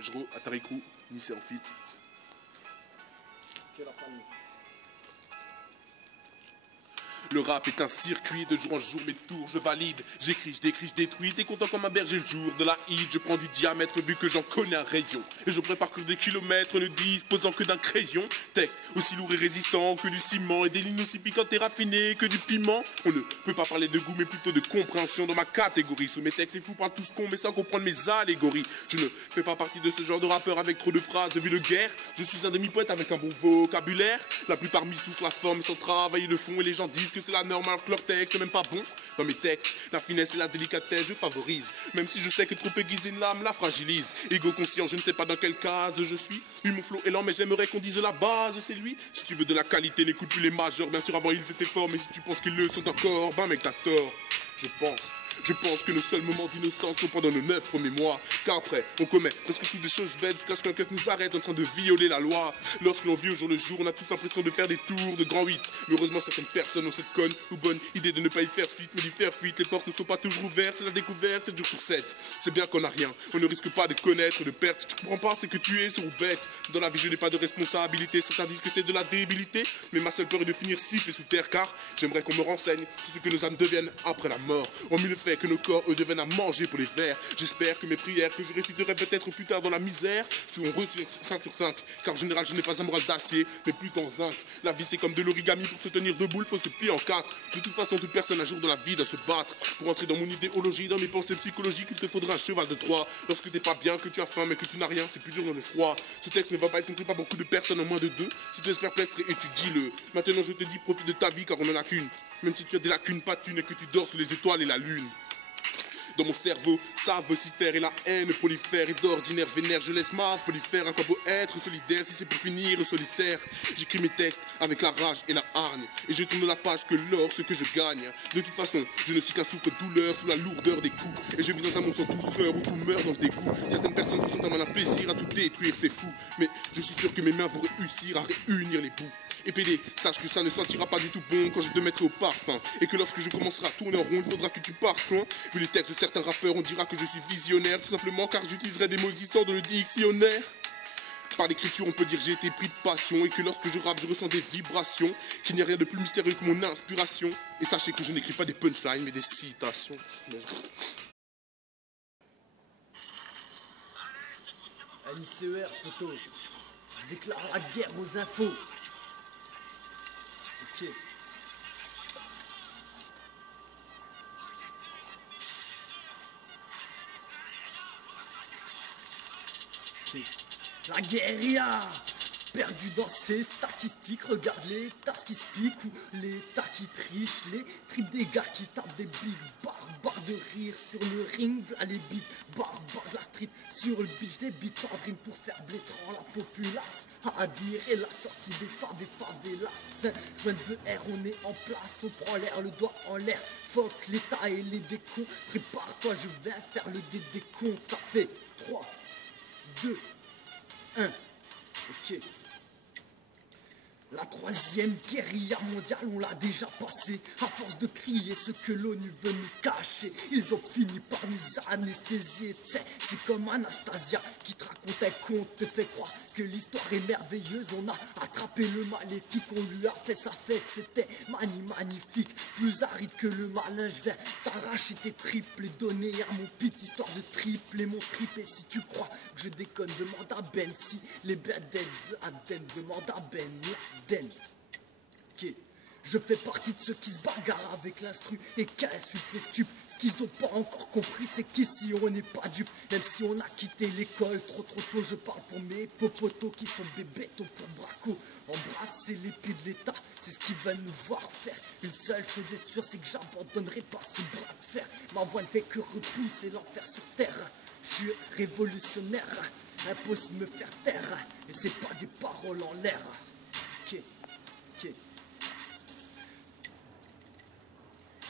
Jero, Atarikou, Nissé en fit. Que la famille. Le rap est un circuit, de jour en jour mes tours je valide. J'écris, je décris, je détruis. T'es content comme un berger le jour de la hit. Je prends du diamètre vu que j'en connais un rayon. Et je prépare que des kilomètres ne disposant que d'un crayon. Texte aussi lourd et résistant que du ciment. Et des lignes aussi piquantes et raffinées que du piment. On ne peut pas parler de goût mais plutôt de compréhension dans ma catégorie. Sous mes textes les fous parlent tous con mais sans comprendre mes allégories. Je ne fais pas partie de ce genre de rappeur avec trop de phrases vulgaires. Je suis un demi-poète avec un bon vocabulaire. La plupart misent tous la forme sans travailler le fond. Et les gens disent que c'est la norme alors que leur texte n'est même pas bon. Dans mes textes, la finesse et la délicatesse je favorise. Même si je sais que trop aiguiser une lame la fragilise. Ego conscient, je ne sais pas dans quelle case je suis. Oui, mon flow est lent mais j'aimerais qu'on dise la base, c'est lui. Si tu veux de la qualité, n'écoute plus les majeurs. Bien sûr avant ils étaient forts, mais si tu penses qu'ils le sont encore, ben mec t'as tort. Je pense que nos seuls moments d'innocence sont pendant nos 9 premiers mois. Car après, on commet presque toutes des choses bêtes jusqu'à ce que quelqu'un nous arrête en train de violer la loi. Lorsque l'on vit au jour le jour, on a tous l'impression de faire des tours de grand 8. Mais heureusement, certaines personnes ont cette conne ou bonne idée de ne pas y faire suite, mais d'y faire fuite. Les portes ne sont pas toujours ouvertes, c'est la découverte 7 jours sur 7. C'est bien qu'on n'a rien, on ne risque pas de connaître, de perdre. Si tu comprends pas, c'est que tu es sur ou bête. Dans la vie, je n'ai pas de responsabilité. Certains disent que c'est de la débilité, mais ma seule peur est de finir sifflé sous terre. Car j'aimerais qu'on me renseigne sur ce que nos âmes deviennent après la mort. En mieux le fait que nos corps, eux, deviennent à manger pour les vers. J'espère que mes prières, que je réciterai peut-être plus tard dans la misère, seront reçues 5 sur 5. Car en général, je n'ai pas un moral d'acier, mais plutôt en zinc. La vie, c'est comme de l'origami. Pour se tenir debout, il faut se plier en 4. De toute façon, toute personne un jour dans la vie doit se battre. Pour entrer dans mon idéologie, dans mes pensées psychologiques, il te faudra un cheval de Troie. Lorsque t'es pas bien, que tu as faim, mais que tu n'as rien, c'est plus dur dans le froid. Ce texte ne va pas être compris par beaucoup de personnes en moins de 2. Si tu es perplexe, étudie-le. Maintenant, je te dis, profite de ta vie, car on en a qu'une. Même si tu as des lacunes, pas de thunes, et que tu dors sous les étoiles et la lune. Dans mon cerveau, ça vocifère et la haine prolifère. Et d'ordinaire vénère, je laisse ma folie faire. À quoi beau être solidaire si c'est pour finir solitaire. J'écris mes textes avec la rage et la hargne. Et je tourne la page que l'or, ce que je gagne. De toute façon, je ne suis qu'un souffre-douleur sous la lourdeur des coups. Et je vis dans un monde sans douceur où tout meurt dans le dégoût. Certaines personnes ressentent un malin plaisir à tout détruire, c'est fou. Mais je suis sûr que mes mains vont réussir à réunir les bouts. Et PD, sache que ça ne sentira pas du tout bon quand je te mettrai au parfum. Et que lorsque je commencerai à tourner en rond, il faudra que tu partes loin. Vu les textes de certains rappeurs, on dira que je suis visionnaire. Tout simplement car j'utiliserai des mots existants dans le dictionnaire. Par l'écriture, on peut dire que j'ai été pris de passion. Et que lorsque je rappe, je ressens des vibrations. Qu'il n'y a rien de plus mystérieux que mon inspiration. Et sachez que je n'écris pas des punchlines, mais des citations. NICER, poteau. Je déclare la guerre aux infos. Ok. La guérilla, perdu dans ses statistiques, regarde les tasses qui se piquent ou les tas qui trichent, les tripes des gars qui tapent des big barbares de rire sur le ring, v'là les beats barbares de la street, sur le beach des beats en rime pour faire blétran la populace, à admirer la sortie des favelas, joint de R, on est en place, on prend l'air, le doigt en l'air, fuck l'état et les décons, prépare-toi, je vais faire le décompte, ça fait 3, 2, 1, ok. La troisième guérilla mondiale, on l'a déjà passée. À force de crier ce que l'ONU veut nous cacher, ils ont fini par nous anesthésier. C'est comme Anastasia qui te raconte un conte, te fait croire que l'histoire est merveilleuse. On a attrapé le maléfique, on lui a fait sa fête. C'était magnifique, plus aride que le malin. Je vais t'arracher tes triples et donner à mon pit, histoire de tripler mon trip. Et si tu crois que je déconne, demande à Ben. Si les bêtes Laden, demande à Ben Laden. Ok. Je fais partie de ceux qui se bagarrent avec l'instru et qui insultent les stupes. Ce qu'ils ont pas encore compris, c'est qu'ici on n'est pas dupes. Même si on a quitté l'école trop tôt, je parle pour mes popotos qui sont des bétons pour braco. Embrasser l'épée de l'État, c'est ce qu'ils veulent nous voir faire. Une seule chose est sûre, c'est que j'abandonnerai pas ce bras de fer. Ma voix ne fait que repousser l'enfer sur terre. Je suis révolutionnaire, impossible de me faire taire. Et c'est pas des paroles en l'air. Ok.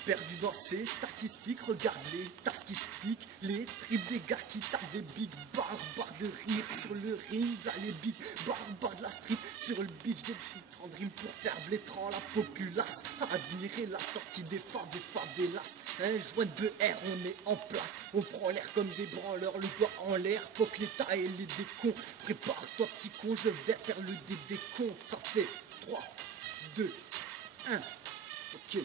Perdu dans ses statistiques, regarde les tasses qui se piquent, les tripes des gars qui tapent des big barbares de rire sur le ring, là les big barbares de la street, sur le beach des shit en dream pour faire blétran la populace, admirer la sortie des favelas, un joint de R, on est en place, on prend l'air comme des branleurs, le doigt en l'air. NICER, fuck l'État et les décons. Prépare-toi petit con, je vais faire le décompte. Ça fait 3, 2, 1. Ok.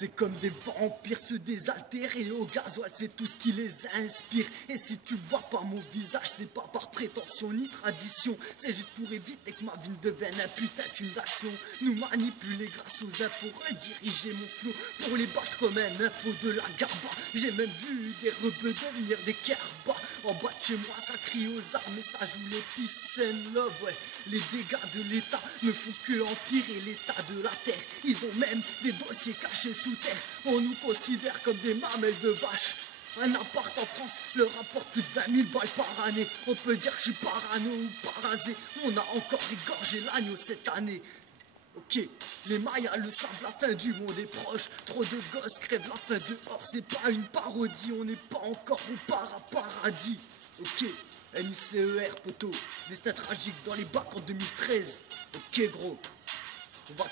C'est comme des vampires se désaltérer au gasoil, c'est tout ce qui les inspire. Et si tu vois pas mon visage, c'est pas par prétention ni tradition, c'est juste pour éviter que ma vie ne devienne un putain de film d'action. Nous manipuler grâce aux infos, rediriger mon flot pour les battre comme un info de la garba. J'ai même vu des rebeux devenir des kerbas. En bas de chez moi ça crie aux armes et ça joue les peace and love, ouais. Les dégâts de l'État ne font que empirer l'état de la terre. Ils ont même des dossiers cachés sous terre. On nous considère comme des mamelles de vache. Un appart en France leur rapporte plus de 20 000 balles par année. On peut dire que je suis parano ou parasé. On a encore égorgé l'agneau cette année. Ok, les Mayas le savent, la fin du monde est proche. Trop de gosses crèvent la faim dehors, c'est pas une parodie. On n'est pas encore au paradis. Ok, NICER poteau, destin tragique dans les bacs en 2013. Ok gros, on va